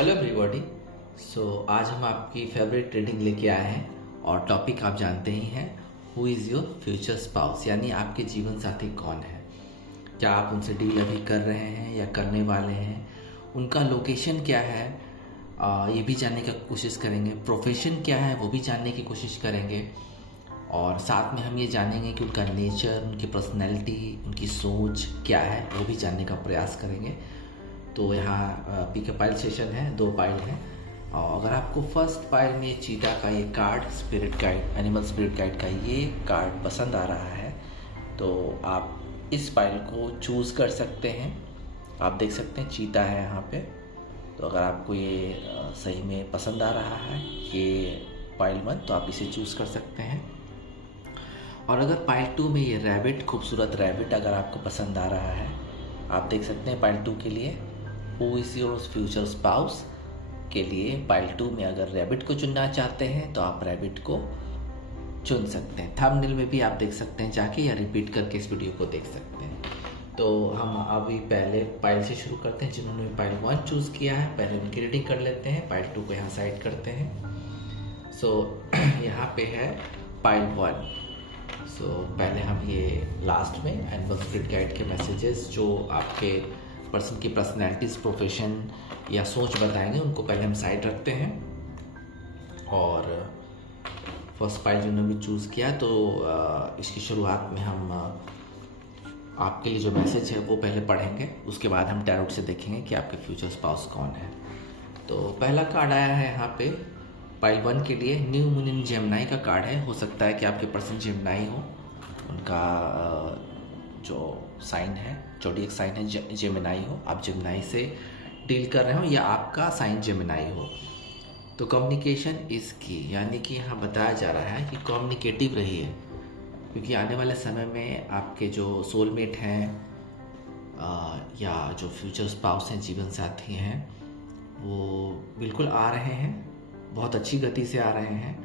Hello everybody. आज हम आपकी फेवरेट रीडिंग लेके आए हैं और टॉपिक आप जानते ही हैं, who is your future spouse, यानी आपके जीवन साथी कौन है। क्या आप उनसे डील अभी कर रहे हैं या करने वाले हैं, उनका लोकेशन क्या है ये भी जानने की कोशिश करेंगे, प्रोफेशन क्या है वो भी जानने की कोशिश करेंगे, और साथ में हम ये जानेंगे कि उनका नेचर, उनकी पर्सनैलिटी, उनकी सोच क्या है वो भी जानने का प्रयास करेंगे। तो यहाँ पिक पाइल सेशन है, 2 पाइल हैं। और अगर आपको फर्स्ट पाइल में चीता का ये card, spirit guide, animal spirit guide का ये कार्ड पसंद आ रहा है तो आप इस पाइल को चूज़ कर सकते हैं। आप देख सकते हैं चीता है यहाँ पे। तो अगर आपको ये सही में पसंद आ रहा है ये पाइल 1 तो आप इसे चूज़ कर सकते हैं। और अगर पाइल 2 में ये रैबिट, खूबसूरत रैबिट अगर आपको पसंद आ रहा है, आप देख सकते हैं पाइल 2 के लिए who is your future spouse के लिए पाइल 2 में अगर रैबिट को चुनना चाहते हैं तो आप रैबिट को चुन सकते हैं। थंबनेल में भी आप देख सकते हैं जाके, या रिपीट करके इस वीडियो को देख सकते हैं। तो हम अभी पहले पाइल से शुरू करते हैं। जिन्होंने पाइल 1 चूज़ किया है पहले उनकी रीडिंग कर लेते हैं। पाइल 2 को यहाँ साइड करते हैं। यहाँ पे है पाइल 1। पहले हम ये लास्ट में एनिमल स्पिरिट गाइड के मैसेजेस जो आपके पर्सन की पर्सनैलिटीज़, प्रोफेशन या सोच बताएंगे, उनको पहले हम साइड रखते हैं। और फर्स्ट पाइल जिन्होंने भी चूज़ किया तो इसकी शुरुआत में हम आपके लिए जो मैसेज है वो पहले पढ़ेंगे, उसके बाद हम टैरोट से देखेंगे कि आपके फ्यूचर स्पाउस कौन है। तो पहला कार्ड आया है यहाँ पे पाइल 1 के लिए, न्यू मून इन जेमिनी का कार्ड है। हो सकता है कि आपके पर्सन जेमिनी हो, उनका जो साइन है, जोडिएक साइन है जेमिनी हो, आप जेमिनी से डील कर रहे हो या आपका साइन जेमिनी हो। तो कम्युनिकेशन इज़ की, यानी कि यहाँ बताया जा रहा है कि कम्युनिकेटिव रहिए, क्योंकि आने वाले समय में आपके जो सोलमेट हैं या जो फ्यूचर स्पाउस हैं, जीवन साथी हैं, वो बिल्कुल आ रहे हैं, बहुत अच्छी गति से आ रहे हैं।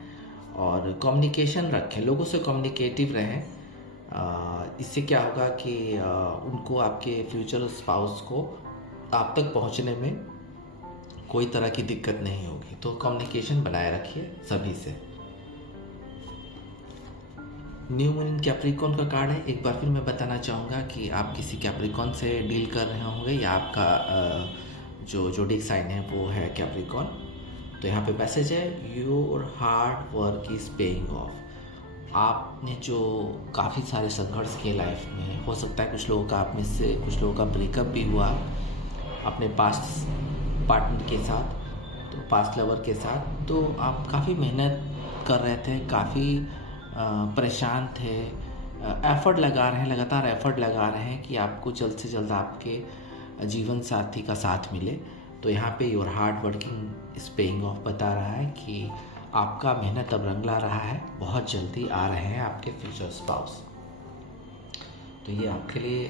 और कम्युनिकेशन रखें, लोगों से कम्युनिकेटिव रहें। इससे क्या होगा कि उनको, आपके फ्यूचर स्पाउस को आप तक पहुंचने में कोई तरह की दिक्कत नहीं होगी। तो कम्युनिकेशन बनाए रखिए सभी से। न्यू मून इन कैप्रिकॉर्न का कार्ड है। एक बार फिर मैं बताना चाहूँगा कि आप किसी कैप्रिकॉर्न से डील कर रहे होंगे या आपका जो जोडिएक साइन है वो है कैप्रिकॉर्न। तो यहाँ पे मैसेज है, your hard work is paying off. आपने जो काफ़ी सारे संघर्ष किए लाइफ में, हो सकता है कुछ लोगों का, आप में से कुछ लोगों का ब्रेकअप भी हुआ अपने पास्ट पार्टनर के साथ, तो पास्ट लवर के साथ। तो आप काफ़ी मेहनत कर रहे थे, काफ़ी परेशान थे, एफ़र्ट लगा रहे हैं, लगातार एफ़र्ट लगा रहे हैं कि आपको जल्द से जल्द आपके जीवन साथी का साथ मिले। तो यहाँ पे your hard working is paying off बता रहा है कि आपका मेहनत अब रंग ला रहा है, बहुत जल्दी आ रहे हैं आपके फ्यूचर स्पाउस। तो ये आपके लिए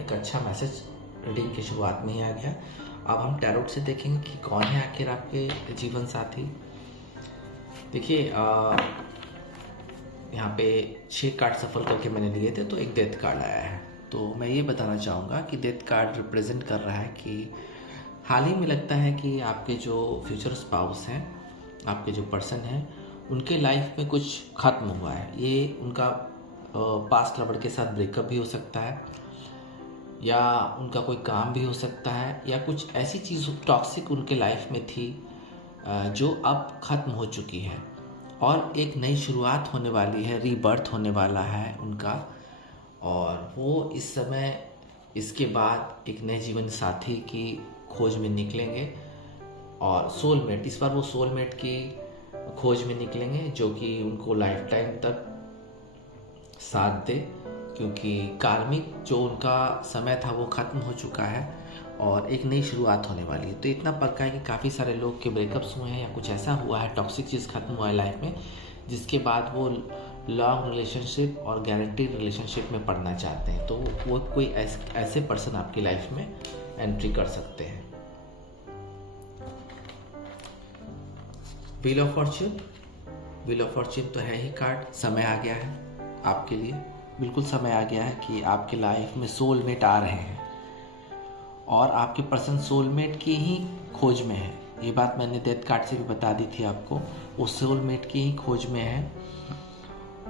एक अच्छा मैसेज रीडिंग की शुरुआत में ही आ गया। अब हम टैरोट से देखेंगे कि कौन है आखिर आपके जीवन साथी। देखिए यहाँ पे 6 कार्ड सफल करके मैंने लिए थे, तो एक डेथ कार्ड आया है। तो मैं ये बताना चाहूँगा कि डेथ कार्ड रिप्रेजेंट कर रहा है कि हाल ही में लगता है कि आपके जो फ्यूचर स्पाउस हैं, आपके जो पर्सन हैं, उनके लाइफ में कुछ ख़त्म हुआ है। ये उनका पास्ट लवर के साथ ब्रेकअप भी हो सकता है, या उनका कोई काम भी हो सकता है, या कुछ ऐसी चीज़ टॉक्सिक उनके लाइफ में थी जो अब ख़त्म हो चुकी है और एक नई शुरुआत होने वाली है, रीबर्थ होने वाला है उनका। और वो इस समय, इसके बाद एक नए जीवन साथी की खोज में निकलेंगे। और सोलमेट, इस बार वो सोलमेट की खोज में निकलेंगे जो कि उनको लाइफ टाइम तक साथ दे, क्योंकि कार्मिक जो उनका समय था वो ख़त्म हो चुका है और एक नई शुरुआत होने वाली है। तो इतना पक्का है कि काफ़ी सारे लोग के ब्रेकअप्स हुए हैं या कुछ ऐसा हुआ है, टॉक्सिक चीज़ ख़त्म हुआ है लाइफ में, जिसके बाद वो लॉन्ग रिलेशनशिप और गारंटीड रिलेशनशिप में पढ़ना चाहते हैं। तो वो कोई ऐसे पर्सन आपकी लाइफ में एंट्री कर सकते हैं। Wheel of Fortune, wheel of Fortune तो है ही कार्ड। समय आ गया है आपके लिए, बिल्कुल समय आ गया है कि आपके लाइफ में सोलमेट आ रहे हैं और आपके पर्सन सोलमेट की ही खोज में है। ये बात मैंने डेथ कार्ड से भी बता दी थी आपको, वो सोलमेट की ही खोज में है।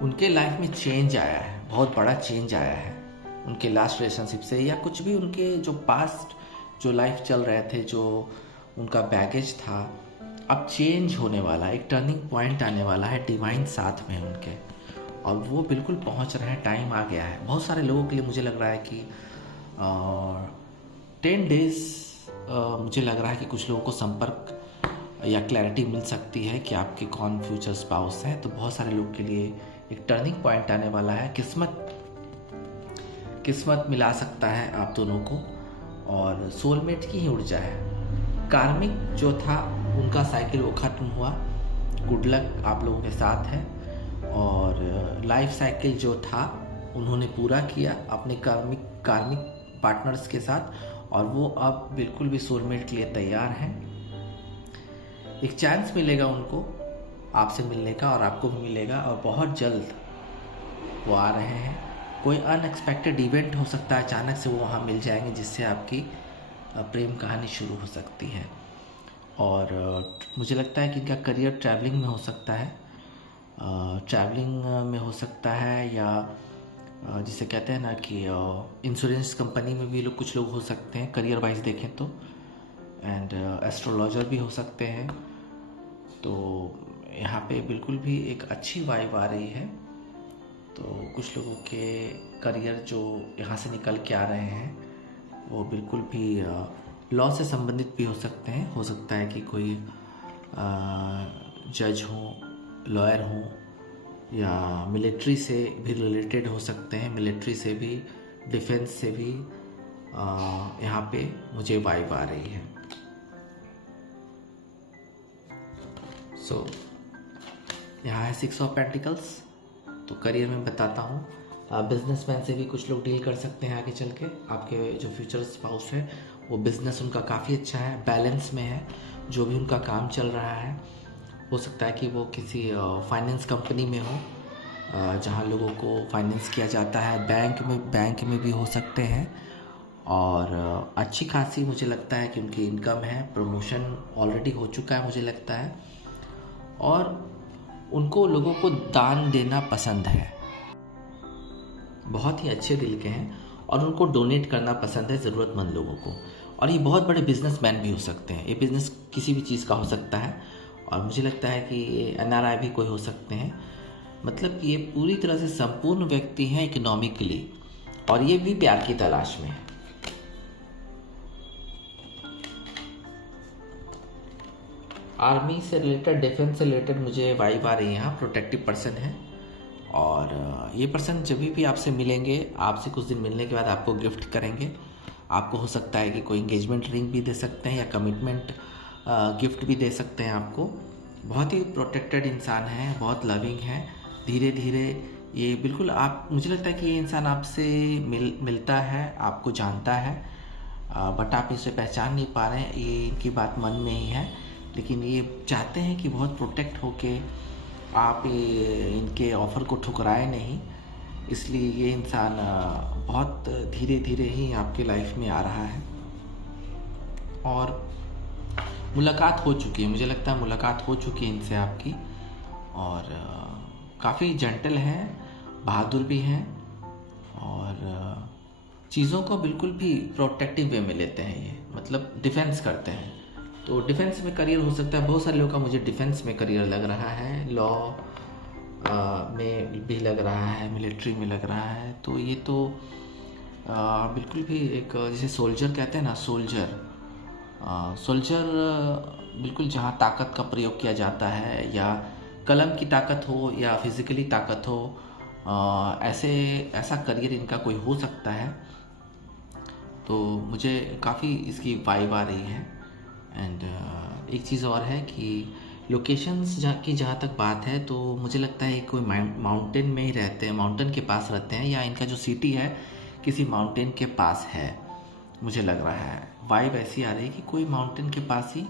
उनके लाइफ में चेंज आया है, बहुत बड़ा चेंज आया है उनके लास्ट रिलेशनशिप से, या कुछ भी उनके जो पास्ट जो लाइफ चल रहे थे, जो उनका बैगेज था, अब चेंज होने वाला है। एक टर्निंग पॉइंट आने वाला है, डिवाइन साथ में उनके, और वो बिल्कुल पहुंच रहे हैं। टाइम आ गया है बहुत सारे लोगों के लिए। मुझे लग रहा है कि 10 डेज मुझे लग रहा है कि कुछ लोगों को संपर्क या क्लैरिटी मिल सकती है कि आपके कौन फ्यूचर स्पाउस हैं। तो बहुत सारे लोग के लिए एक टर्निंग पॉइंट आने वाला है। किस्मत मिला सकता है आप दोनों को, और सोलमेट की ही ऊर्जा है। कार्मिक जो था उनका साइकिल वो खत्म हुआ, गुड लक आप लोगों के साथ है। और लाइफ साइकिल जो था उन्होंने पूरा किया अपने कार्मिक पार्टनर्स के साथ, और वो अब बिल्कुल भी सोलमेट के लिए तैयार हैं। एक चांस मिलेगा उनको आपसे मिलने का, और आपको भी मिलेगा, और बहुत जल्द वो आ रहे हैं। कोई अनएक्सपेक्टेड इवेंट हो सकता है, अचानक से वो वहाँ मिल जाएंगे, जिससे आपकी प्रेम कहानी शुरू हो सकती है। और मुझे लगता है कि इनका करियर ट्रैवलिंग में हो सकता है, ट्रैवलिंग में हो सकता है, या जिसे कहते हैं ना कि इंश्योरेंस कंपनी में भी कुछ लोग हो सकते हैं करियर वाइज देखें तो, एंड एस्ट्रोलॉजर भी हो सकते हैं। तो यहाँ पे बिल्कुल भी एक अच्छी वाइब आ रही है। तो कुछ लोगों के करियर जो यहाँ से निकल के आ रहे हैं वो बिल्कुल भी लॉ से संबंधित भी हो सकते हैं। हो सकता है कि कोई जज हो, लॉयर हो, या मिलिट्री से भी रिलेटेड हो सकते हैं, मिलिट्री से भी, डिफेंस से भी यहाँ पे मुझे वाइब आ रही है। सो यहाँ है 6 ऑफ पेंटिकल्स। तो करियर में बताता हूँ, बिजनेसमैन से भी कुछ लोग डील कर सकते हैं आगे चल के। आपके जो फ्यूचर स्पाउस है वो बिजनेस उनका काफ़ी अच्छा है, बैलेंस में है। जो भी उनका काम चल रहा है, हो सकता है कि वो किसी फाइनेंस कंपनी में हो, जहाँ लोगों को फाइनेंस किया जाता है। बैंक में भी हो सकते हैं, और अच्छी खासी मुझे लगता है कि उनकी इनकम है। प्रमोशन ऑलरेडी हो चुका है मुझे लगता है, और उनको लोगों को दान देना पसंद है। बहुत ही अच्छे दिल के हैं, और उनको डोनेट करना पसंद है ज़रूरतमंद लोगों को। और ये बहुत बड़े बिजनेसमैन भी हो सकते हैं। ये बिज़नेस किसी भी चीज़ का हो सकता है, और मुझे लगता है कि NRI भी कोई हो सकते हैं। मतलब कि ये पूरी तरह से संपूर्ण व्यक्ति हैं इकोनॉमिकली, और ये भी प्यार की तलाश में है। आर्मी से रिलेटेड, डिफेंस से रिलेटेड मुझे वाइब आ रही है। यहाँ प्रोटेक्टिव पर्सन है, और ये पर्सन जब भी आपसे मिलेंगे, आपसे कुछ दिन मिलने के बाद आपको गिफ्ट करेंगे। आपको हो सकता है कि कोई इंगेजमेंट रिंग भी दे सकते हैं, या कमिटमेंट गिफ्ट भी दे सकते हैं आपको। बहुत ही प्रोटेक्टेड इंसान है, बहुत लविंग है। धीरे धीरे ये बिल्कुल मुझे लगता है कि ये इंसान आपसे मिलता है, आपको जानता है, बट आप इसे पहचान नहीं पा रहे हैं। ये इनकी बात मन में ही है, लेकिन ये चाहते हैं कि बहुत प्रोटेक्ट होके आप इनके ऑफ़र को ठुकराए नहीं। इसलिए ये इंसान बहुत धीरे धीरे ही आपके लाइफ में आ रहा है, और मुलाकात हो चुकी है। मुझे लगता है मुलाकात हो चुकी है इनसे आपकी, और काफ़ी जेंटल हैं, बहादुर भी हैं, और चीज़ों को बिल्कुल भी प्रोटेक्टिव वे में लेते हैं। ये मतलब डिफेंस करते हैं। तो डिफेंस में करियर हो सकता है। बहुत सारे लोगों का मुझे डिफेंस में करियर लग रहा है, लॉ में भी लग रहा है, मिलिट्री में लग रहा है। तो ये तो बिल्कुल भी एक, जैसे सोल्जर कहते हैं ना, सोल्जर बिल्कुल जहाँ ताकत का प्रयोग किया जाता है, या कलम की ताकत हो या फिज़िकली ताकत हो, ऐसा करियर इनका कोई हो सकता है। तो मुझे काफ़ी इसकी वाइब आ रही है। एंड एक चीज़ और है कि लोकेशंस जहाँ तक बात है, तो मुझे लगता है कोई माउंटेन में ही रहते हैं, माउंटेन के पास रहते हैं, या इनका जो सिटी है किसी माउंटेन के पास है। मुझे लग रहा है वाइब ऐसी आ रही है कि कोई माउंटेन के पास ही,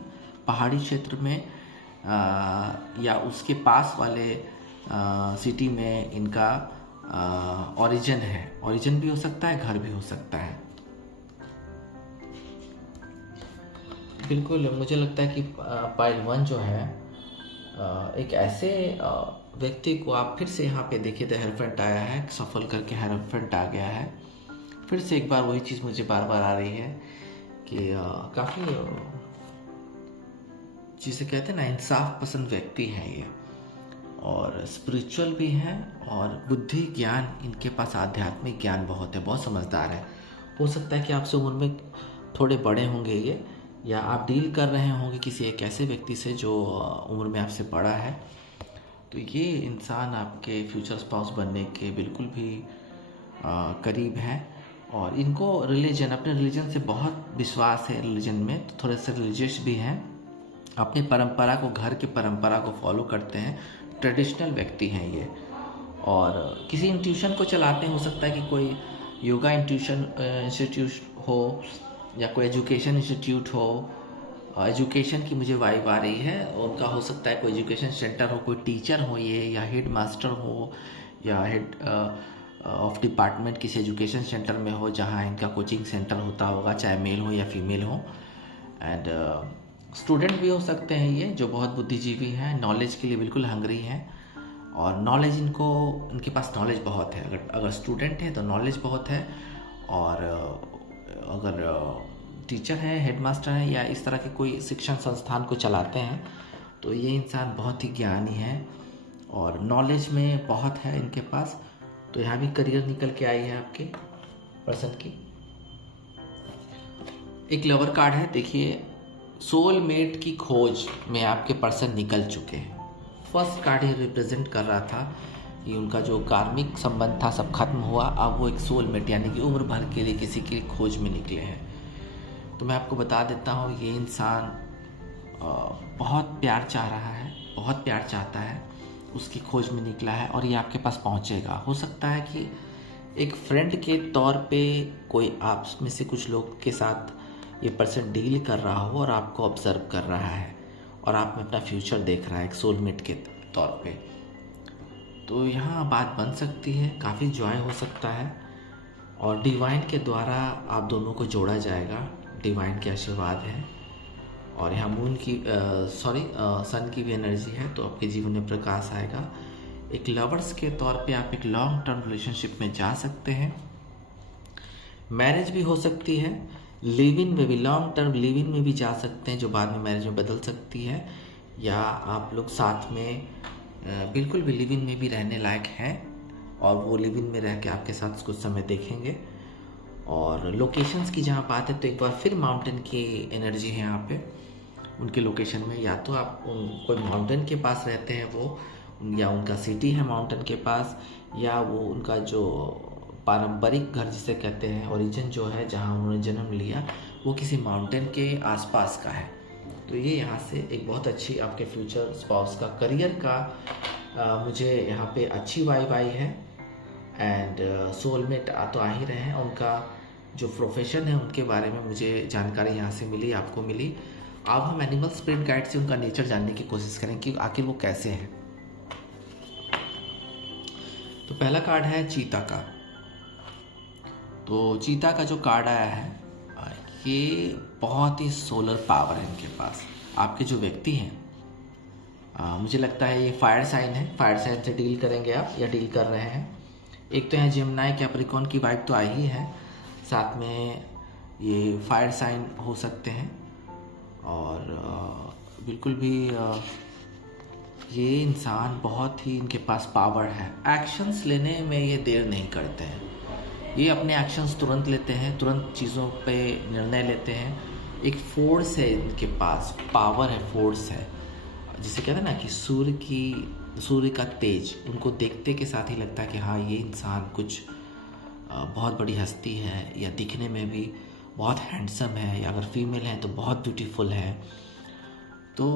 पहाड़ी क्षेत्र में, या उसके पास वाले सिटी में इनका ओरिजिन है। ओरिजिन भी हो सकता है, घर भी हो सकता है। बिल्कुल मुझे लगता है कि पाइल 1 जो है एक ऐसे व्यक्ति को आप फिर से यहाँ पे देखिए, द हेरोफेंट आया है, सफल करके हेरोफेंट आ गया है। फिर से एक बार वही चीज़ मुझे बार बार आ रही है कि काफ़ी जिसे कहते हैं ना, इंसाफ पसंद व्यक्ति है ये, और स्पिरिचुअल भी है, और बुद्धि ज्ञान, इनके पास आध्यात्मिक ज्ञान बहुत है, बहुत समझदार है। हो सकता है कि आपसे उम्र में थोड़े बड़े होंगे ये, या आप डील कर रहे होंगे किसी एक ऐसे व्यक्ति से जो उम्र में आपसे बड़ा है। तो ये इंसान आपके फ्यूचर स्पाउस बनने के बिल्कुल भी करीब है, और इनको रिलीजन, अपने रिलीजन से बहुत विश्वास है। रिलीजन में तो थोड़े से रिलीजियस भी हैं, अपनी परंपरा को, घर की परंपरा को फॉलो करते हैं, ट्रेडिशनल व्यक्ति हैं ये, और किसी इंस्टीट्यूशन को चलाते हैं। हो सकता है कि कोई योगा इंस्टीट्यूट हो, या कोई एजुकेशन इंस्टीट्यूट हो। एजुकेशन की मुझे वाइब आ रही है, उनका हो सकता है कोई एजुकेशन सेंटर हो, कोई टीचर हो ये, या हेड मास्टर हो, या हेड ऑफ डिपार्टमेंट किसी एजुकेशन सेंटर में हो, जहाँ इनका कोचिंग सेंटर होता होगा, चाहे मेल हो या फीमेल हो। एंड स्टूडेंट भी हो सकते हैं ये, जो बहुत बुद्धिजीवी हैं, नॉलेज के लिए बिल्कुल हंग्री हैं, और नॉलेज इनके पास नॉलेज बहुत है। अगर स्टूडेंट है तो नॉलेज बहुत है, और अगर टीचर है, हेडमास्टर है, या इस तरह के कोई शिक्षण संस्थान को चलाते हैं, तो ये इंसान बहुत ही ज्ञानी है, और नॉलेज में बहुत है इनके पास। तो यहाँ भी करियर निकल के आई है आपके पर्सन की। एक लवर कार्ड है, देखिए, सोलमेट की खोज में आपके पर्सन निकल चुके हैं। फर्स्ट कार्ड ही रिप्रेजेंट कर रहा था कि उनका जो कार्मिक संबंध था सब खत्म हुआ, अब वो एक सोलमेट यानी कि उम्र भर के लिए किसी की खोज में निकले हैं। तो मैं आपको बता देता हूँ, ये इंसान बहुत प्यार चाह रहा है, बहुत प्यार चाहता है, उसकी खोज में निकला है, और ये आपके पास पहुँचेगा। हो सकता है कि एक फ्रेंड के तौर पे कोई आप में से कुछ लोग के साथ ये पर्सन डील कर रहा हो, और आपको ऑब्जर्व कर रहा है, और आप में अपना फ्यूचर देख रहा है एक सोलमेट के तौर पे। तो यहाँ बात बन सकती है, काफ़ी जॉय हो सकता है, और डिवाइन के द्वारा आप दोनों को जोड़ा जाएगा। डिवाइन के आशीर्वाद है, और यहाँ मून की सन की भी एनर्जी है, तो आपके जीवन में प्रकाश आएगा। एक लवर्स के तौर पे आप एक लॉन्ग टर्म रिलेशनशिप में जा सकते हैं। मैरिज भी हो सकती है, लिव इन में भी, लॉन्ग टर्म लिव इन में भी जा सकते हैं, जो बाद में मैरिज में बदल सकती है, या आप लोग साथ में बिल्कुल भी लिव इन में भी रहने लायक हैं, और वो लिव इन में रह के आपके साथ कुछ समय देखेंगे। और लोकेशंस की जहाँ बात है, तो एक बार फिर माउंटेन की एनर्जी है यहाँ पे उनके लोकेशन में। या तो आप कोई माउंटेन के पास रहते हैं वो, या उनका सिटी है माउंटेन के पास, या वो उनका जो पारंपरिक घर जिसे कहते हैं, ओरिजिन जो है, जहाँ उन्होंने जन्म लिया, वो किसी माउंटेन के आसपास का है। तो ये यहाँ से एक बहुत अच्छी आपके फ्यूचर स्पाउस का, करियर का मुझे यहाँ पे अच्छी वाइब आई है। एंड सोलमेट तो आ ही रहे हैं, उनका जो प्रोफेशन है उनके बारे में मुझे जानकारी यहाँ से मिली, आपको मिली। अब हम एनिमल स्पिरिट गाइड से उनका नेचर जानने की कोशिश करें कि आखिर वो कैसे हैं। तो पहला कार्ड है चीता का। तो चीता का जो कार्ड आया है, ये बहुत ही सोलर पावर है इनके पास। आपके जो व्यक्ति हैं, मुझे लगता है ये फायर साइन है, फायर साइन से डील करेंगे आप, या डील कर रहे हैं। एक तो यहाँ जेमिनी कैप्रिकॉर्न की वाइब तो आई ही है, साथ में ये फायर साइन हो सकते हैं, और बिल्कुल भी ये इंसान बहुत ही, इनके पास पावर है। एक्शंस लेने में ये देर नहीं करते हैं, ये अपने एक्शंस तुरंत लेते हैं, तुरंत चीज़ों पे निर्णय लेते हैं। एक फोर्स है इनके पास, पावर है, फोर्स है, जिसे कहते हैं ना कि सूर्य का तेज, उनको देखते के साथ ही लगता है कि हाँ, ये इंसान कुछ बहुत बड़ी हस्ती है, या दिखने में भी बहुत हैंडसम है, या अगर फीमेल है तो बहुत ब्यूटीफुल है। तो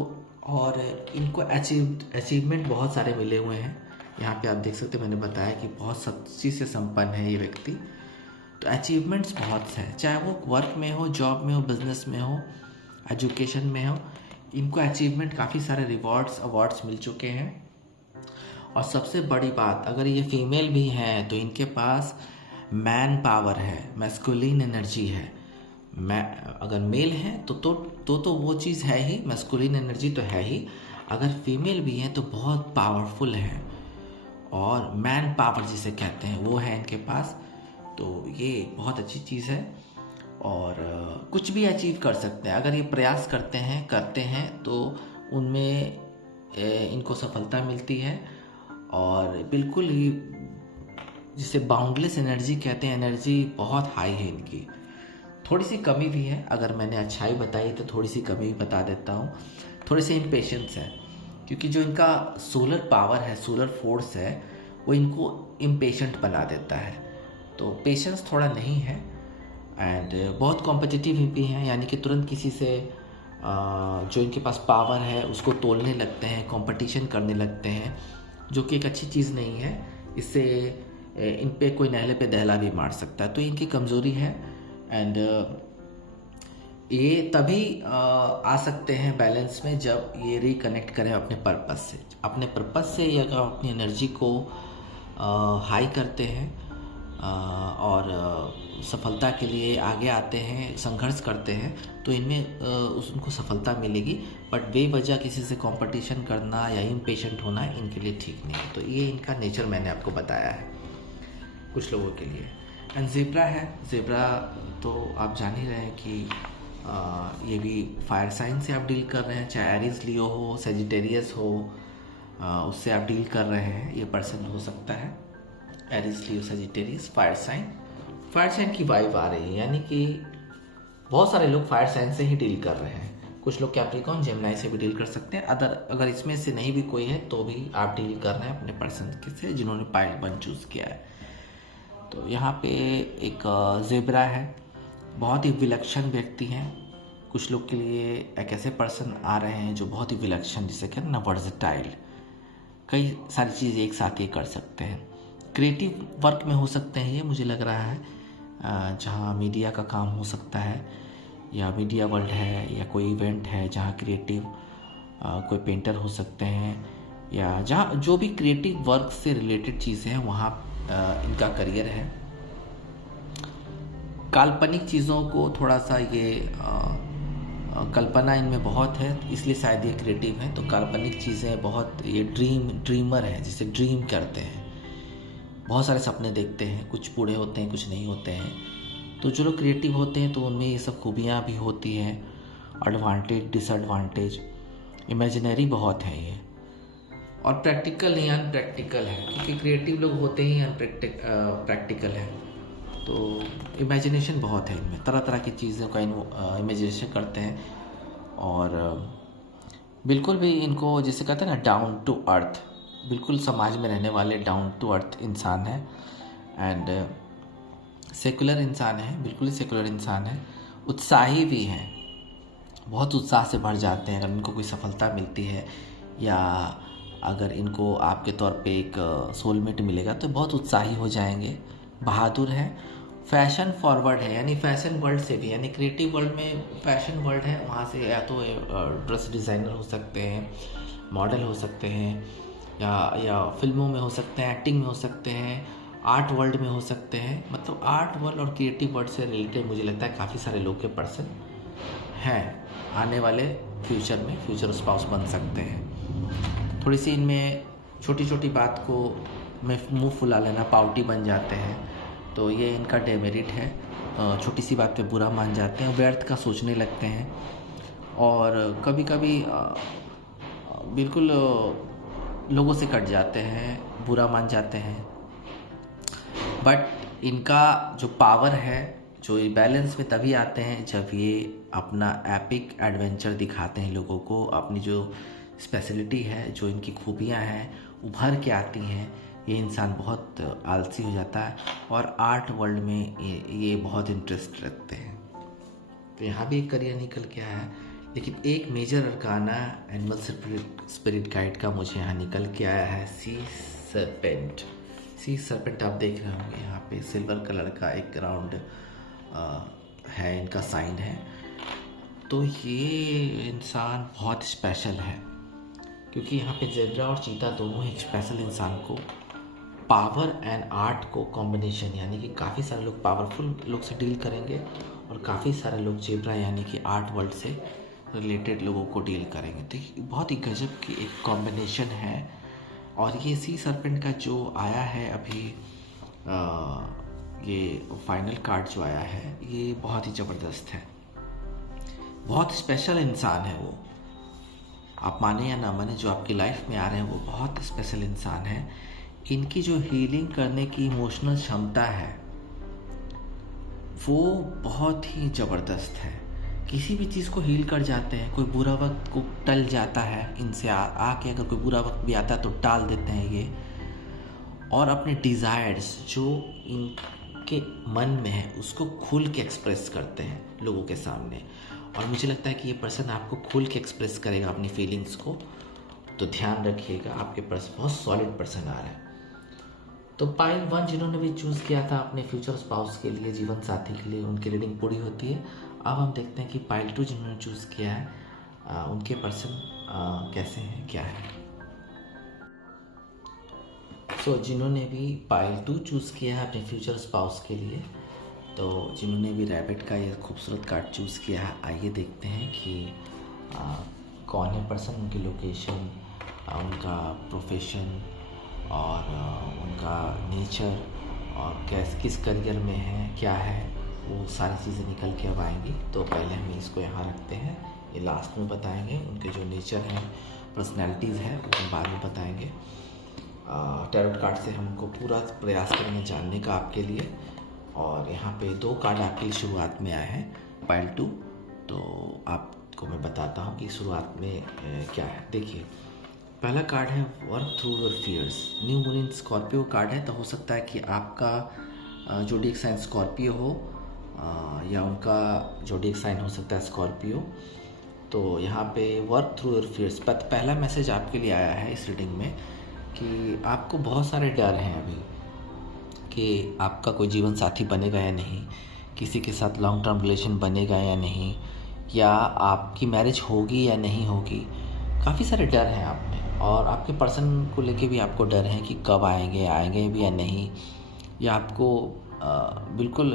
और इनको अचीवमेंट बहुत सारे मिले हुए हैं। यहाँ पे आप देख सकते हैं, मैंने बताया कि बहुत सच्ची से संपन्न है ये व्यक्ति। तो अचीवमेंट्स बहुत हैं, चाहे वो वर्क में हो, जॉब में हो, बिजनेस में हो, एजुकेशन में हो, इनको अचीवमेंट, काफ़ी सारे रिवॉर्ड्स, अवार्ड्स मिल चुके हैं। और सबसे बड़ी बात, अगर ये फीमेल भी हैं तो इनके पास मैन पावर है, मैस्कुलिन एनर्जी है। मैं अगर मेल हैं तो वो चीज़ है ही, मैस्कुलिन एनर्जी तो है ही। अगर फीमेल भी हैं तो बहुत पावरफुल है, और मैन पावर जिसे कहते हैं वो है इनके पास। तो ये बहुत अच्छी चीज़ है, और कुछ भी अचीव कर सकते हैं अगर ये प्रयास करते हैं तो उनमें इनको सफलता मिलती है। और बिल्कुल ही जिसे बाउंडलेस एनर्जी कहते हैं, एनर्जी बहुत हाई है इनकी। थोड़ी सी कमी भी है, अगर मैंने अच्छाई बताई तो थोड़ी सी कमी भी बता देता हूँ। थोड़ी सी इम्पेशेंस है, क्योंकि जो इनका सोलर पावर है, सोलर फोर्स है, वो इनको इम्पेशेंट बना देता है। तो पेशेंस थोड़ा नहीं है, एंड बहुत कॉम्पिटिटिव भी हैं, यानी कि तुरंत किसी से जो इनके पास पावर है उसको तोलने लगते हैं, कंपटीशन करने लगते हैं, जो कि एक अच्छी चीज़ नहीं है। इससे इन पे कोई नहले पे दहला भी मार सकता है, तो इनकी कमज़ोरी है। एंड ये तभी आ सकते हैं बैलेंस में जब ये रिकनेक्ट करें अपने पर्पस से ये अगर अपनी एनर्जी को हाई करते हैं और सफलता के लिए आगे आते हैं, संघर्ष करते हैं, तो इनमें उनको सफलता मिलेगी। बट बेवजह किसी से कंपटीशन करना या इम्पेशेंट होना इनके लिए ठीक नहीं है। तो ये इनका नेचर मैंने आपको बताया है कुछ लोगों के लिए। एंड ज़ेब्रा है, ज़ेब्रा तो आप जान ही रहे हैं कि ये भी फायर साइन से आप डील कर रहे हैं, चाहे एरीज लियो हो, सेजिटेरियस हो, उससे आप डील कर रहे हैं। ये पर्सन हो सकता है Aries Leo Sagittarius fire sign की वाइब आ रही है, यानी कि बहुत सारे लोग फायर साइन से ही डील कर रहे हैं। कुछ लोग कैप्रिकॉर्न जेमिनी से भी डील कर सकते हैं। अगर इसमें से नहीं भी कोई है तो भी आप डील कर रहे हैं अपने पर्सन से जिन्होंने पाइल 1 चूज़ किया है। तो यहाँ पे एक ज़ेब्रा है, बहुत ही विलक्षण व्यक्ति हैं। कुछ लोग के लिए एक ऐसे पर्सन आ रहे हैं जो बहुत ही विलक्षण, जिसे कहते हैं ना वर्सेटाइल, कई सारी चीज़ें एक साथ ये कर सकते हैं। क्रिएटिव वर्क में हो सकते हैं ये, मुझे लग रहा है, जहाँ मीडिया का काम हो सकता है, या मीडिया वर्ल्ड है, या कोई इवेंट है जहाँ क्रिएटिव कोई पेंटर हो सकते हैं, या जहाँ जो भी क्रिएटिव वर्क से रिलेटेड चीज़ें हैं वहाँ इनका करियर है। काल्पनिक चीज़ों को थोड़ा सा ये कल्पना इनमें बहुत है, इसलिए शायद ये क्रिएटिव हैं। तो काल्पनिक चीज़ें बहुत, ये ड्रीमर है, जिसे ड्रीम करते हैं, बहुत सारे सपने देखते हैं, कुछ पूरे होते हैं कुछ नहीं होते हैं। तो जो लोग क्रिएटिव होते हैं तो उनमें ये सब खूबियाँ भी होती हैं, एडवांटेज डिसएडवांटेज, इमेजिनरी बहुत है ये, और प्रैक्टिकल नहीं अनप्रैक्टिकल है, क्योंकि क्रिएटिव लोग होते ही प्रैक्टिकल है। तो इमेजिनेशन बहुत है इनमें, तरह तरह की चीज़ों का इमेजिनेशन करते हैं, और बिल्कुल भी इनको जिसे कहते हैं ना डाउन टू अर्थ, बिल्कुल समाज में रहने वाले डाउन टू अर्थ इंसान है। एंड सेकुलर इंसान है, बिल्कुल ही सेकुलर इंसान है। उत्साही भी हैं, बहुत उत्साह से भर जाते हैं अगर इनको कोई सफलता मिलती है, या अगर इनको आपके तौर पे एक सोलमेट मिलेगा तो बहुत उत्साही हो जाएंगे। बहादुर है, फैशन फॉरवर्ड है, यानी फैशन वर्ल्ड से भी, यानी क्रिएटिव वर्ल्ड में फैशन वर्ल्ड है, वहाँ से या तो ड्रेस डिज़ाइनर हो सकते हैं, मॉडल हो सकते हैं, या फिल्मों में हो सकते हैं, एक्टिंग में हो सकते हैं, आर्ट वर्ल्ड में हो सकते हैं। मतलब आर्ट वर्ल्ड और क्रिएटिव वर्ल्ड से रिलेटेड मुझे लगता है काफ़ी सारे लोग के पर्सन हैं, आने वाले फ्यूचर में फ्यूचर स्पाउस बन सकते हैं। थोड़ी सी इनमें छोटी छोटी बात को में मुंह फुला लेना, पाउटी बन जाते हैं, तो ये इनका डेमेरिट है। छोटी सी बात पे बुरा मान जाते हैं, व्यर्थ का सोचने लगते हैं, और कभी कभी बिल्कुल लोगों से कट जाते हैं, बुरा मान जाते हैं। बट इनका जो पावर है, जो ये बैलेंस में तभी आते हैं जब ये अपना एपिक एडवेंचर दिखाते हैं लोगों को, अपनी जो स्पेशलिटी है, जो इनकी खूबियाँ हैं उभर के आती हैं। ये इंसान बहुत आलसी हो जाता है, और आर्ट वर्ल्ड में ये बहुत इंटरेस्ट रखते हैं। तो यहाँ भी एक करियर निकल के आया है, लेकिन एक major arcana animal spirit guide का मुझे यहाँ निकल के आया है सी सरपेंट। आप देख रहे होंगे यहाँ पे सिल्वर कलर का एक राउंड है, इनका साइन है। तो ये इंसान बहुत स्पेशल है, क्योंकि यहाँ पे ज़ेब्रा और चीता दोनों एक स्पेशल इंसान को पावर एंड आर्ट को कॉम्बिनेशन, यानी कि काफ़ी सारे लोग पावरफुल लोग से डील करेंगे, और काफ़ी सारे लोग जेब्रा यानी कि आर्ट वर्ल्ड से रिलेटेड लोगों को डील करेंगे। तो बहुत ही गजब की एक कॉम्बिनेशन है। और ये सी सर्पेंट का जो आया है अभी ये फाइनल कार्ड जो आया है ये बहुत ही ज़बरदस्त है। बहुत स्पेशल इंसान है वो, आप माने या ना माने, जो आपकी लाइफ में आ रहे हैं वो बहुत स्पेशल इंसान है। इनकी जो हीलिंग करने की इमोशनल क्षमता है वो बहुत ही ज़बरदस्त है। किसी भी चीज़ को हील कर जाते हैं। कोई बुरा वक्त को टल जाता है इनसे आके, अगर कोई बुरा वक्त भी आता है तो टाल देते हैं ये, और अपने डिज़ायर्स जो इनके मन में है उसको खुल के एक्सप्रेस करते हैं लोगों के सामने। और मुझे लगता है कि ये पर्सन आपको खुल के एक्सप्रेस करेगा अपनी फीलिंग्स को, तो ध्यान रखिएगा, आपके पास बहुत सॉलिड पर्सन आ रहा है। तो पाइल 1 जिन्होंने भी चूज़ किया था अपने फ्यूचर स्पाउस के लिए, जीवन साथी के लिए, उनकी रीडिंग पूरी होती है। अब हम देखते हैं कि पाइल 2 जिन्होंने चूज़ किया है उनके पर्सन कैसे हैं, क्या है। सो जिन्होंने भी पाइल 2 चूज़ किया है अपने फ्यूचर स्पाउस के लिए, तो जिन्होंने भी रैबिट का ये खूबसूरत कार्ड चूज़ किया है, आइए देखते हैं कि कौन है पर्सन, उनकी लोकेशन, उनका प्रोफेशन और उनका नेचर और किस करियर में है, क्या है, वो सारी चीज़ें निकल के अब आएंगी। तो पहले हम इसको यहाँ रखते हैं, ये लास्ट में बताएंगे। उनके जो नेचर हैं, पर्सनैलिटीज़ हैं, वो हम बाद में बताएंगे। टैरोट कार्ड से हमको पूरा प्रयास करेंगे जानने का आपके लिए। और यहाँ पे 2 कार्ड आपके लिए शुरुआत में आए हैं, पाइल 2। तो आपको मैं बताता हूँ कि शुरुआत में क्या है। देखिए, पहला कार्ड है work through your fears. New moon in Scorpio card है, तो हो सकता है कि आपका जोडिएक साइन स्कॉर्पियो हो या उनका जोडिएक साइन हो सकता है स्कॉर्पियो। तो यहाँ पे वर्क थ्रू योर फियर्स, पहला मैसेज आपके लिए आया है इस रीडिंग में कि आपको बहुत सारे डर हैं अभी कि आपका कोई जीवन साथी बनेगा या नहीं, किसी के साथ लॉन्ग टर्म रिलेशन बनेगा या नहीं, या आपकी मैरिज होगी या नहीं होगी। काफ़ी सारे डर हैं आप में, और आपके पर्सन को लेके भी आपको डर है कि कब आएंगे भी या नहीं, या आपको बिल्कुल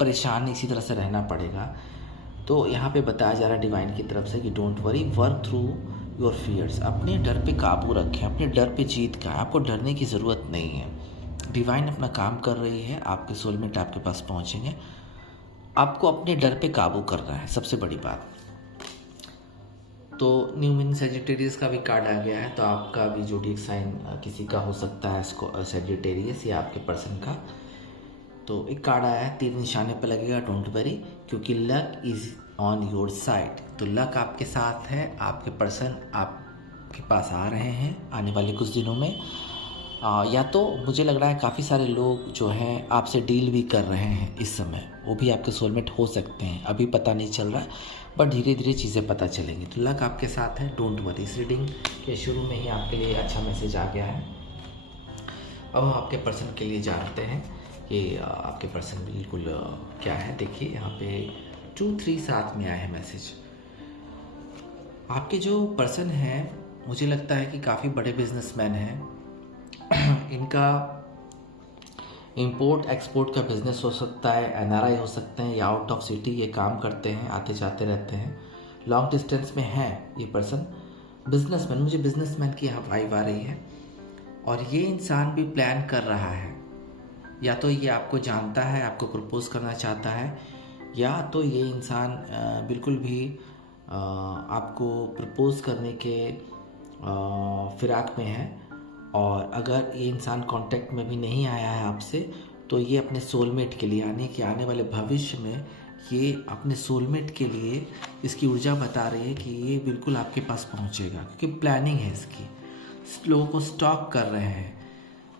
परेशान इसी तरह से रहना पड़ेगा। तो यहाँ पे बताया जा रहा है डिवाइन की तरफ से कि don't worry, work through your fears. अपने डर पे काबू रखें, अपने डर पे जीत का, आपको डरने की ज़रूरत नहीं है। डिवाइन अपना काम कर रही है, आपके सोलमेट आपके पास पहुँचेंगे। आपको अपने डर पे काबू करना है, सबसे बड़ी बात। तो न्यू मून सैजिटेरियस का भी कार्ड आ गया है, तो आपका भी जोडिएक साइन किसी का हो सकता है सैजिटेरियस या आपके पर्सन का। तो एक कार्ड आया है, तीर निशाने पर लगेगा, डोंट वरी, क्योंकि luck is on your side. तो लक आपके साथ है, आपके पर्सन आपके पास आ रहे हैं आने वाले कुछ दिनों में। या तो मुझे लग रहा है काफ़ी सारे लोग जो हैं आपसे डील भी कर रहे हैं इस समय, वो भी आपके सोलमेट हो सकते हैं, अभी पता नहीं चल रहा है, बट धीरे धीरे चीज़ें पता चलेंगी। तो लक आपके साथ है, डोंट वरी। इस रीडिंग के शुरू में ही आपके लिए अच्छा मैसेज आ गया है। अब हम आपके पर्सन के लिए जानते हैं कि आपके पर्सन बिल्कुल क्या है। देखिए, यहाँ पे 2-3 साथ में आया है मैसेज। आपके जो पर्सन हैं, मुझे लगता है कि काफ़ी बड़े बिजनेसमैन हैं। इनका इंपोर्ट एक्सपोर्ट का बिज़नेस हो सकता है, एनआरआई हो सकते हैं, या आउट ऑफ सिटी ये काम करते हैं, आते जाते रहते हैं, लॉन्ग डिस्टेंस में है ये पर्सन। बिजनेसमैन, मुझे बिजनेसमैन की यहाँ वाइब आ रही है। और ये इंसान भी प्लान कर रहा है, या तो ये आपको जानता है, आपको प्रपोज करना चाहता है, या तो ये इंसान बिल्कुल भी आपको प्रपोज करने के फिराक में है। और अगर ये इंसान कांटेक्ट में भी नहीं आया है आपसे, तो ये अपने सोलमेट के लिए, यानी कि आने वाले भविष्य में ये अपने सोलमेट के लिए इसकी ऊर्जा बता रही है कि ये बिल्कुल आपके पास पहुंचेगा, क्योंकि प्लानिंग है इसकी। लोगों को स्टॉक कर रहे हैं,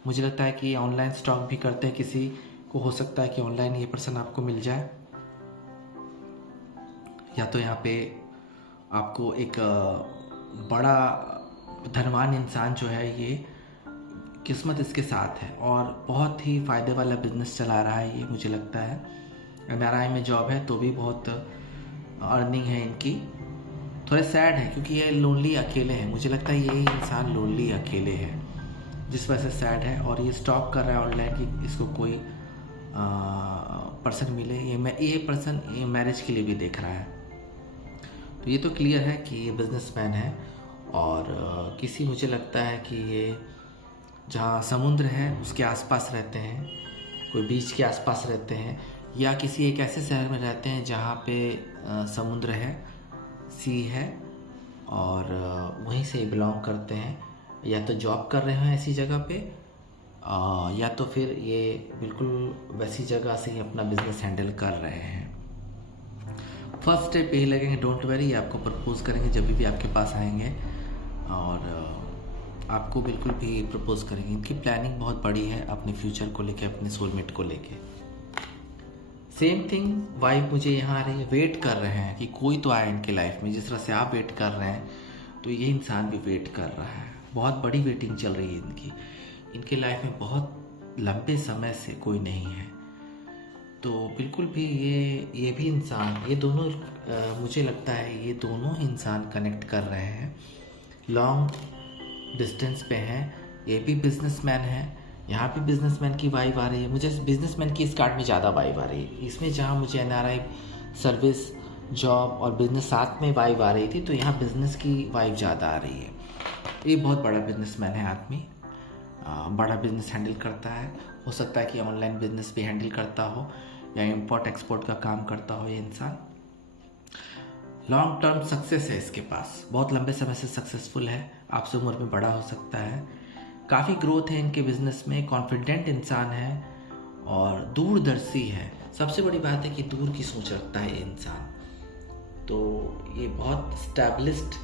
मुझे लगता है कि ये ऑनलाइन स्टॉक भी करते हैं। किसी को हो सकता है कि ऑनलाइन ये पर्सन आपको मिल जाए, या तो यहाँ पे आपको एक बड़ा धनवान इंसान जो है, ये किस्मत इसके साथ है और बहुत ही फ़ायदे वाला बिजनेस चला रहा है ये, मुझे लगता है। एनआरआई में जॉब है तो भी बहुत अर्निंग है इनकी। थोड़े सैड है क्योंकि ये लोनली अकेले हैं, मुझे लगता है यही इंसान लोनली अकेले है जिस वजह से सैड है। और ये स्टॉक कर रहा है ऑनलाइन कि इसको कोई पर्सन मिले, ये पर्सन ये मैरिज के लिए भी देख रहा है। तो ये तो क्लियर है कि ये बिजनेसमैन है और किसी, मुझे लगता है कि ये जहाँ समुद्र है उसके आसपास रहते हैं, कोई बीच के आसपास रहते हैं, या किसी एक ऐसे शहर में रहते हैं जहाँ पे समुद्र है, सी है, और वहीं से बिलोंग करते हैं, या तो जॉब कर रहे हैं ऐसी जगह पे, या तो फिर ये बिल्कुल वैसी जगह से ही अपना बिजनेस हैंडल कर रहे हैं। फर्स्ट स्टेप यही लगेंगे, डोंट वरी, ये आपको प्रपोज करेंगे जब भी आपके पास आएंगे, और आपको बिल्कुल भी प्रपोज करेंगे। इनकी प्लानिंग बहुत बड़ी है अपने फ्यूचर को लेके, अपने सोलमेट को लेके। सेम थिंग वाइब मुझे यहाँ आ रही है, वेट कर रहे हैं कि कोई तो आए इनके लाइफ में। जिस तरह से आप वेट कर रहे हैं तो ये इंसान भी वेट कर रहा है। बहुत बड़ी वेटिंग चल रही है इनकी। इनके लाइफ में बहुत लंबे समय से कोई नहीं है। तो बिल्कुल भी ये भी इंसान, ये दोनों मुझे लगता है ये दोनों इंसान कनेक्ट कर रहे हैं, लॉन्ग डिस्टेंस पे हैं। ये भी बिजनेसमैन है, यहाँ पे बिजनेसमैन की वाइब आ रही है। मुझे बिजनेसमैन की इस कार्ड में ज़्यादा वाइब आ रही है। इसमें जहाँ मुझे एनआरआई, सर्विस, जॉब और बिजनेस साथ में वाइब आ रही थी, तो यहाँ बिजनेस की वाइब ज़्यादा आ रही है। ये बहुत बड़ा बिजनेसमैन है आदमी, बड़ा बिजनेस हैंडल करता है। हो सकता है कि ऑनलाइन बिजनेस भी हैंडल करता हो या इम्पोर्ट एक्सपोर्ट का काम करता हो ये इंसान। लॉन्ग टर्म सक्सेस है इसके पास, बहुत लंबे समय से सक्सेसफुल है, आपसे उम्र में बड़ा हो सकता है, काफ़ी ग्रोथ है इनके बिजनेस में, कॉन्फिडेंट इंसान है और दूरदर्शी है। सबसे बड़ी बात है कि दूर की सोच रखता है ये इंसान। तो ये बहुत स्टैब्लिश्ड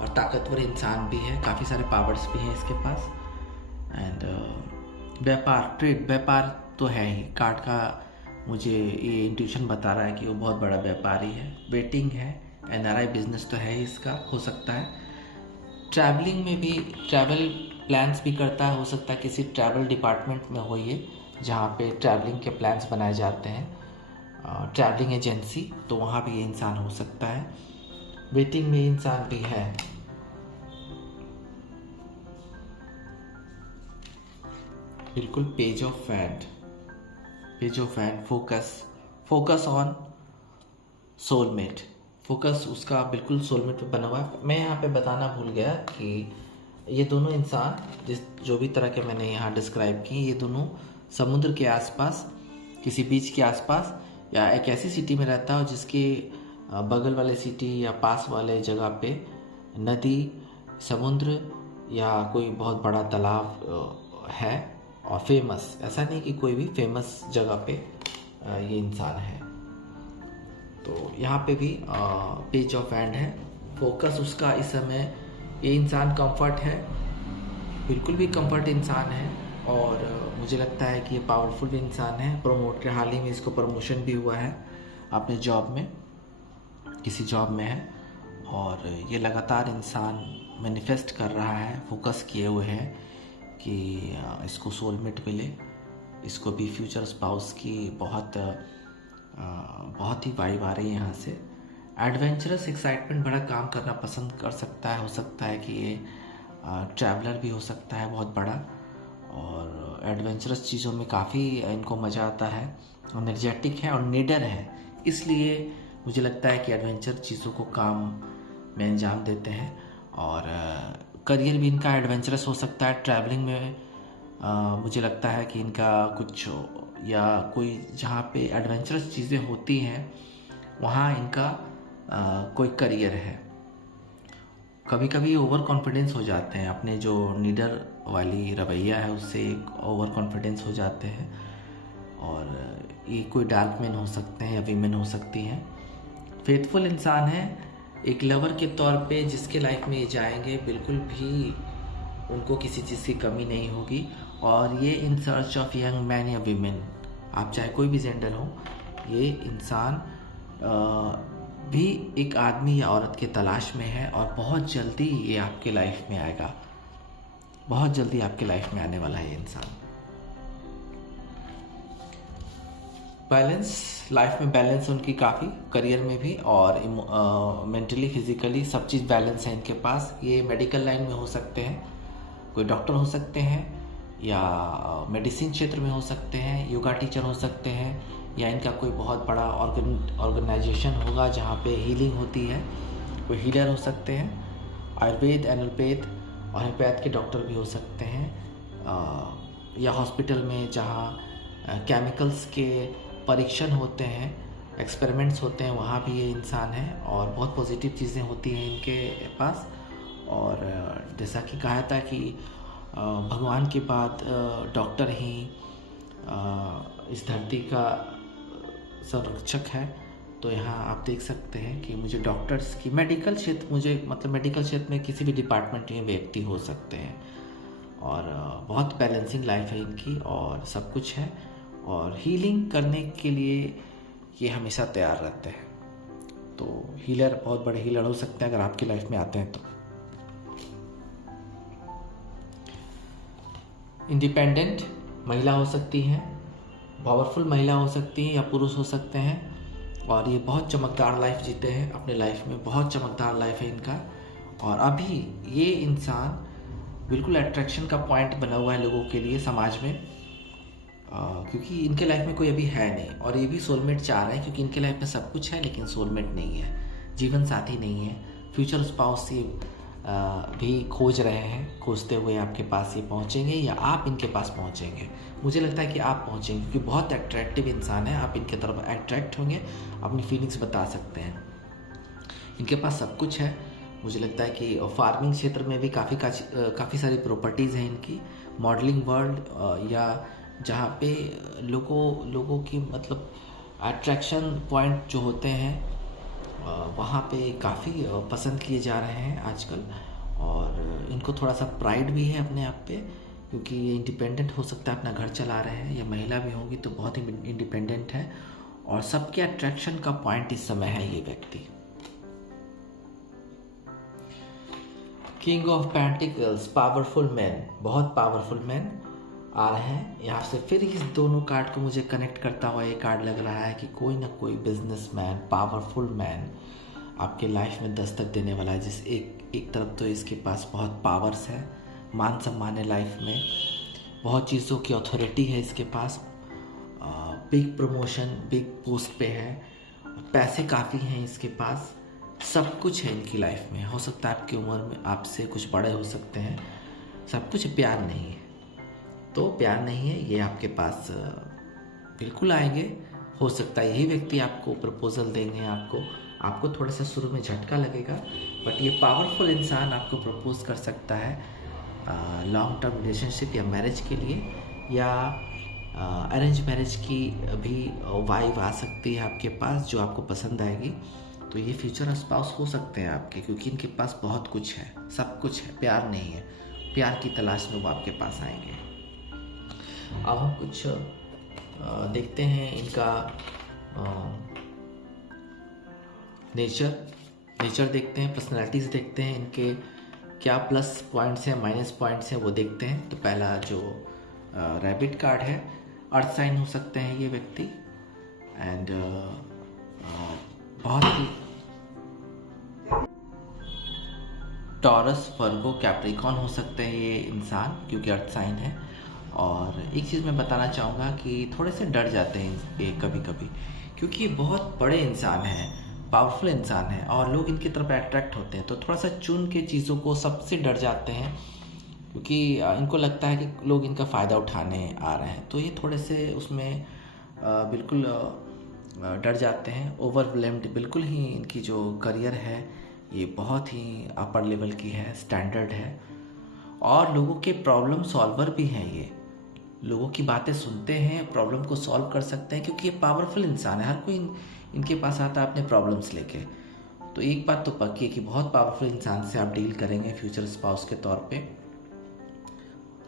और ताकतवर इंसान भी है, काफ़ी सारे पावर्स भी हैं इसके पास। एंड व्यापार, ट्रेड, व्यापार तो है ही। कार्ड का मुझे ये इंट्यूशन बता रहा है कि वो बहुत बड़ा व्यापारी है। वेटिंग है, एनआरआई बिजनेस तो है ही इसका, हो सकता है। ट्रैवलिंग में भी, ट्रैवल प्लान्स भी करता है, हो सकता है किसी ट्रैवल डिपार्टमेंट में हो ये, जहाँ पे ट्रैवलिंग के प्लान्स बनाए जाते हैं, ट्रैवलिंग एजेंसी, तो वहाँ भी ये इंसान हो सकता है। वेटिंग में इंसान भी है। बिल्कुल page of wand, page of wand, focus on soulmate, focus उसका बिल्कुल सोलमेट पे बना हुआ है। मैं यहाँ पे बताना भूल गया कि ये दोनों इंसान जो भी तरह के मैंने यहाँ डिस्क्राइब किए, ये दोनों समुद्र के आसपास, किसी बीच के आसपास या एक ऐसी सिटी में रहता हो जिसके बगल वाले सिटी या पास वाले जगह पे नदी, समुद्र या कोई बहुत बड़ा तालाब है, और फेमस, ऐसा नहीं कि कोई भी फेमस जगह पे ये इंसान है। तो यहाँ पे भी पेज ऑफ हैंड है। फोकस उसका इस समय, ये इंसान कंफर्ट है, बिल्कुल भी कंफर्ट इंसान है, और मुझे लगता है कि ये पावरफुल भी इंसान है। प्रमोट, हाल ही में इसको प्रमोशन भी हुआ है अपने जॉब में, किसी जॉब में है, और ये लगातार इंसान मैनिफेस्ट कर रहा है, फोकस किए हुए हैं कि इसको सोलमेट मिले, इसको भी फ्यूचर स्पाउस की बहुत ही वाइब आ रही है यहाँ से। एडवेंचरस, एक्साइटमेंट भरा काम करना पसंद कर सकता है। हो सकता है कि ये ट्रैवलर भी हो सकता है बहुत बड़ा, और एडवेंचरस चीज़ों में काफ़ी इनको मज़ा आता है, एनर्जेटिक है और निडर है। इसलिए मुझे लगता है कि एडवेंचर चीज़ों को काम में अंजाम देते हैं, और करियर भी इनका एडवेंचरस हो सकता है। ट्रैवलिंग में मुझे लगता है कि इनका कुछ, या कोई जहाँ पे एडवेंचरस चीज़ें होती हैं वहाँ इनका कोई करियर है। कभी कभी ओवर कॉन्फिडेंस हो जाते हैं, अपने जो निडर वाली रवैया है उससे ओवर कॉन्फिडेंस हो जाते हैं, और ये कोई डार्क मैन हो सकते हैं या वीमेन हो सकती हैं। फेथफुल इंसान है, एक लवर के तौर पे जिसके लाइफ में ये जाएंगे बिल्कुल भी उनको किसी चीज़ की कमी नहीं होगी। और ये in search of young man या वीमेन, आप चाहे कोई भी जेंडर हो, ये इंसान भी एक आदमी या औरत के तलाश में है, और बहुत जल्दी ये आपके लाइफ में आएगा, बहुत जल्दी आपके लाइफ में आने वाला है ये इंसान। बैलेंस, लाइफ में बैलेंस उनकी काफ़ी, करियर में भी और मेंटली, फिजिकली सब चीज़ बैलेंस है इनके पास। ये मेडिकल लाइन में हो सकते हैं, कोई डॉक्टर हो सकते हैं, या मेडिसिन क्षेत्र में हो सकते हैं, योगा टीचर हो सकते हैं, या इनका कोई बहुत बड़ा ऑर्गेनाइजेशन होगा जहाँ पे हीलिंग होती है, वो हीलर हो सकते हैं। आयुर्वेद, एलोपैथ, होम्योपैथ के डॉक्टर भी हो सकते हैं, या हॉस्पिटल में जहाँ केमिकल्स के परीक्षण होते हैं, एक्सपेरिमेंट्स होते हैं, वहाँ भी ये इंसान है और बहुत पॉजिटिव चीज़ें होती हैं इनके पास। और जैसा कि कहा था कि भगवान के बाद डॉक्टर ही इस धरती का संरक्षक है। तो यहाँ आप देख सकते हैं कि मुझे डॉक्टर्स की मेडिकल क्षेत्र में किसी भी डिपार्टमेंट में व्यक्ति हो सकते हैं और बहुत बैलेंसिंग लाइफ है इनकी और सब कुछ है, और हीलिंग करने के लिए ये हमेशा तैयार रहते हैं। तो हीलर, बहुत बड़े हीलर हो सकते हैं अगर आपकी लाइफ में आते हैं तो। इंडिपेंडेंट महिला हो सकती हैं, पावरफुल महिला हो सकती हैं या पुरुष हो सकते हैं, और ये बहुत चमकदार लाइफ जीते हैं अपने लाइफ में, बहुत चमकदार लाइफ है इनका। और अभी ये इंसान बिल्कुल अट्रैक्शन का पॉइंट बना हुआ है लोगों के लिए समाज में, क्योंकि इनके लाइफ में कोई अभी है नहीं, और ये भी सोलमेट चाह रहे हैं क्योंकि इनके लाइफ में सब कुछ है लेकिन सोलमेट नहीं है, जीवन साथी नहीं है। फ्यूचर स्पाउस ये भी खोज रहे हैं, खोजते हुए आपके पास ये पहुंचेंगे या आप इनके पास पहुंचेंगे। मुझे लगता है कि आप पहुंचेंगे क्योंकि बहुत अट्रैक्टिव इंसान है, आप इनके तरफ अट्रैक्ट होंगे, अपनी फीलिंग्स बता सकते हैं। इनके पास सब कुछ है। मुझे लगता है कि फार्मिंग क्षेत्र में भी काफ़ी सारी प्रॉपर्टीज़ हैं इनकी। मॉडलिंग वर्ल्ड या जहाँ पे लोगों की मतलब अट्रैक्शन पॉइंट जो होते हैं वहाँ पे काफ़ी पसंद किए जा रहे हैं आजकल, और इनको थोड़ा सा प्राइड भी है अपने आप पे क्योंकि ये इंडिपेंडेंट हो सकता है, अपना घर चला रहे हैं, या महिला भी होंगी तो बहुत ही इंडिपेंडेंट है और सबके अट्रैक्शन का पॉइंट इस समय है ये व्यक्ति। King of pentacles, powerful man, बहुत पावरफुल मैन आ रहे हैं यहाँ से। फिर इस दोनों कार्ड को मुझे कनेक्ट करता हुआ ये कार्ड लग रहा है कि कोई ना कोई बिजनेसमैन, पावरफुल मैन आपके लाइफ में दस्तक देने वाला है। जिस एक तरफ तो इसके पास बहुत पावर्स है, मान सम्मान है लाइफ में, बहुत चीज़ों की अथॉरिटी है इसके पास, बिग प्रमोशन, बिग पोस्ट पे है, पैसे काफ़ी हैं इसके पास, सब कुछ है इनकी लाइफ में। हो सकता है आपकी उम्र में आपसे कुछ बड़े हो सकते हैं, सब कुछ। प्यार नहीं है तो प्यार नहीं है, ये आपके पास बिल्कुल आएंगे। हो सकता है यही व्यक्ति आपको प्रपोजल देंगे, आपको थोड़ा सा शुरू में झटका लगेगा, बट ये पावरफुल इंसान आपको प्रपोज कर सकता है लॉन्ग टर्म रिलेशनशिप या मैरिज के लिए, या अरेंज मैरिज की भी वाइब आ सकती है आपके पास जो आपको पसंद आएगी। तो ये फ्यूचर स्पाउस हो सकते हैं आपके, क्योंकि इनके पास बहुत कुछ है, सब कुछ है, प्यार नहीं है। प्यार की तलाश में वो आपके पास आएंगे। अब हम कुछ देखते हैं इनका नेचर देखते हैं, पर्सनैलिटीज़ देखते हैं, इनके क्या प्लस पॉइंट्स हैं, माइनस पॉइंट्स हैं, वो देखते हैं। तो पहला जो रैबिट कार्ड है, अर्थ साइन हो सकते हैं ये व्यक्ति, एंड बहुत ही टॉरस, वर्गो, कैप्रिकॉन हो सकते हैं ये इंसान क्योंकि अर्थ साइन है। और एक चीज़ मैं बताना चाहूँगा कि थोड़े से डर जाते हैं ये कभी कभी, क्योंकि ये बहुत बड़े इंसान हैं, पावरफुल इंसान हैं और लोग इनकी तरफ अट्रैक्ट होते हैं, तो थोड़ा सा चुन के चीज़ों को सबसे डर जाते हैं क्योंकि इनको लगता है कि लोग इनका फ़ायदा उठाने आ रहे हैं। तो ये थोड़े से उसमें बिल्कुल डर जाते हैं, ओवरवेल्म्ड। बिल्कुल ही इनकी जो करियर है ये बहुत ही अपर लेवल की है, स्टैंडर्ड है, और लोगों के प्रॉब्लम सॉल्वर भी हैं। ये लोगों की बातें सुनते हैं, प्रॉब्लम को सॉल्व कर सकते हैं क्योंकि ये पावरफुल इंसान है। हर कोई इनके पास आता है अपने प्रॉब्लम्स लेके। तो एक बात तो पक्की है कि बहुत पावरफुल इंसान से आप डील करेंगे फ्यूचर स्पाउस के तौर पे।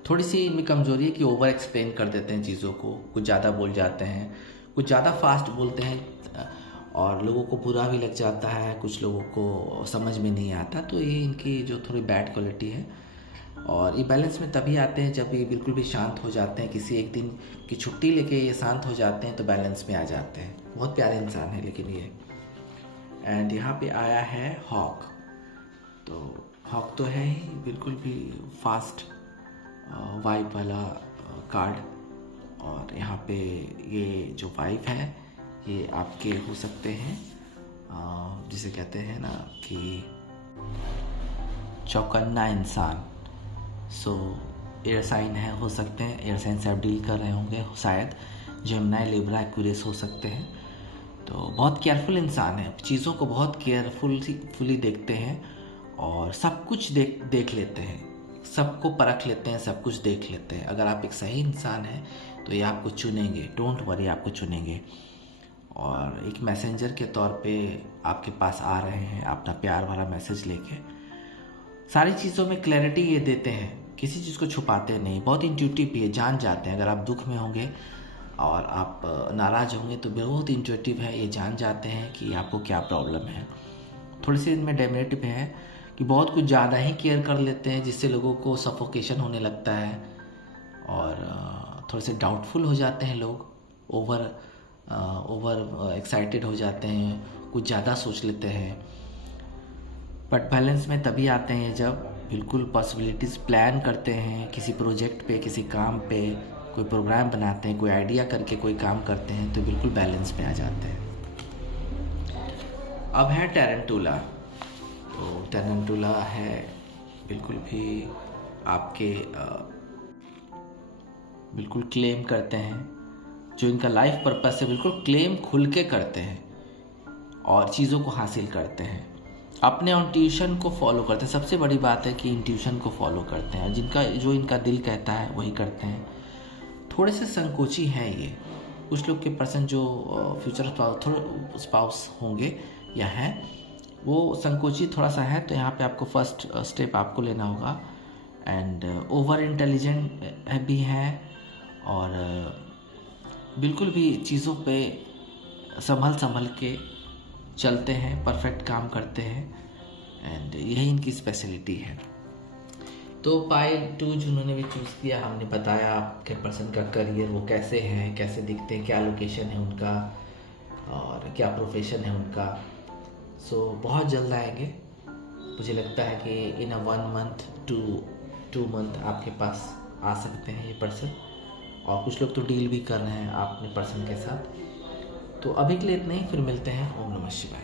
थोड़ी सी इनमें कमजोरी है कि ओवर एक्सप्लेन कर देते हैं चीज़ों को, कुछ ज़्यादा बोल जाते हैं, कुछ ज़्यादा फास्ट बोलते हैं और लोगों को बुरा भी लग जाता है, कुछ लोगों को समझ में नहीं आता। तो ये इनकी जो थोड़ी बैड क्वालिटी है। और ये बैलेंस में तभी आते हैं जब ये बिल्कुल भी शांत हो जाते हैं, किसी एक दिन की छुट्टी लेके ये शांत हो जाते हैं तो बैलेंस में आ जाते हैं। बहुत प्यारे इंसान है लेकिन ये। एंड यहाँ पे आया है हॉक। तो हॉक तो है ही बिल्कुल भी फास्ट वाइब वाला कार्ड, और यहाँ पे ये जो वाइफ है ये आपके हो सकते हैं, जिसे कहते हैं ना कि चौकन्ना इंसान। सो एयर साइन है, हो सकते हैं एयर साइन से आप डील कर रहे होंगे, शायद जेमिनी, लिब्रा, एक्वेरियस हो सकते हैं। तो बहुत केयरफुल इंसान है, चीज़ों को बहुत केयरफुली देखते हैं और सब कुछ देख लेते हैं, सबको परख लेते हैं, सब कुछ देख लेते हैं। अगर आप एक सही इंसान हैं तो ये आपको चुनेंगे, डोंट वरी, आपको चुनेंगे। और एक मैसेंजर के तौर पे आपके पास आ रहे हैं अपना प्यार वाला मैसेज लेके। सारी चीज़ों में क्लैरिटी ये देते हैं, किसी चीज़ को छुपाते नहीं, बहुत इंट्यूटिव भी है, जान जाते हैं। अगर आप दुख में होंगे और आप नाराज़ होंगे तो बहुत इंट्यूटिव है, ये जान जाते हैं कि आपको क्या प्रॉब्लम है। थोड़ी सी इनमें डेमेरिट भी है कि बहुत कुछ ज़्यादा ही केयर कर लेते हैं, जिससे लोगों को सफोकेशन होने लगता है और थोड़े से डाउटफुल हो जाते हैं लोग, ओवर एक्साइटेड हो जाते हैं, कुछ ज़्यादा सोच लेते हैं। बट बैलेंस में तभी आते हैं जब बिल्कुल पॉसिबिलिटीज़ प्लान करते हैं, किसी प्रोजेक्ट पे, किसी काम पे, कोई प्रोग्राम बनाते हैं, कोई आइडिया करके कोई काम करते हैं तो बिल्कुल बैलेंस में आ जाते हैं। अब है टैरेंटुला। तो टैरेंटुला है बिल्कुल भी आपके बिल्कुल क्लेम करते हैं, जो इनका लाइफ पर्पस है बिल्कुल क्लेम खुल के करते हैं और चीज़ों को हासिल करते हैं, अपने इंट्यूशन को फॉलो करते हैं। सबसे बड़ी बात है कि इंट्यूशन को फॉलो करते हैं, जो इनका दिल कहता है वही करते हैं। थोड़े से संकोची हैं ये, कुछ लोग के पर्सन जो फ्यूचर स्पाउस होंगे या हैं वो संकोची थोड़ा सा है। तो यहाँ पे आपको फर्स्ट स्टेप आपको लेना होगा। एंड ओवर इंटेलिजेंट भी हैं और बिल्कुल भी चीज़ों पे संभल के चलते हैं, परफेक्ट काम करते हैं एंड यही इनकी स्पेशलिटी है। तो पाइल 2 जिन्होंने भी चूज़ किया, हमने बताया आपके पर्सन का करियर वो कैसे है, कैसे दिखते हैं, क्या लोकेशन है उनका और क्या प्रोफेशन है उनका। सो बहुत जल्द आएंगे, मुझे लगता है कि इन 1 मंथ टू 2 मंथ आपके पास आ सकते हैं ये पर्सन। और कुछ लोग तो डील भी कर रहे हैं अपने पर्सन के साथ। तो अभी के लिए इतना ही, फिर मिलते हैं। ओम नमः शिवाय।